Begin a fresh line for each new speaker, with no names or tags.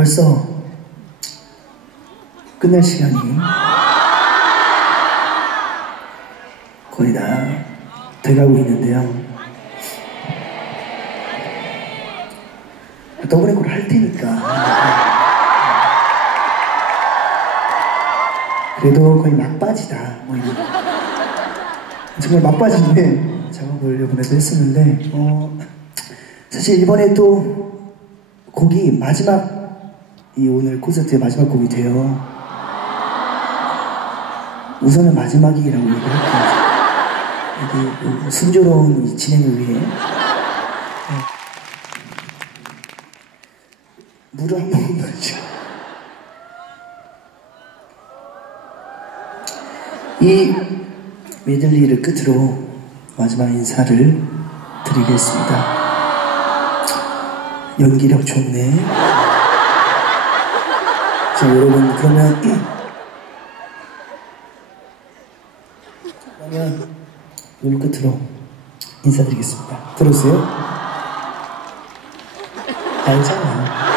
벌써 끝날 시간이 거의 다 돼가고 있는데요. 더블 앵콜을 할 테니까. 그래도 거의 막바지다. 뭐. 정말 막바지인데 작업을 이번에도 했었는데 어, 사실 이번에 또 곡이 마지막 이 오늘 콘서트의 마지막 곡이 돼요. 우선은 마지막이라고 얘기할게요. 그 순조로운 이 진행을 위해 네. 물을 한 모금 마시죠. 이 메들리를 끝으로 마지막 인사를 드리겠습니다. 연기력 좋네. 자, 여러분, 그러면, 그러면, 물 끝으로 인사드리겠습니다. 들어오세요. 알잖아.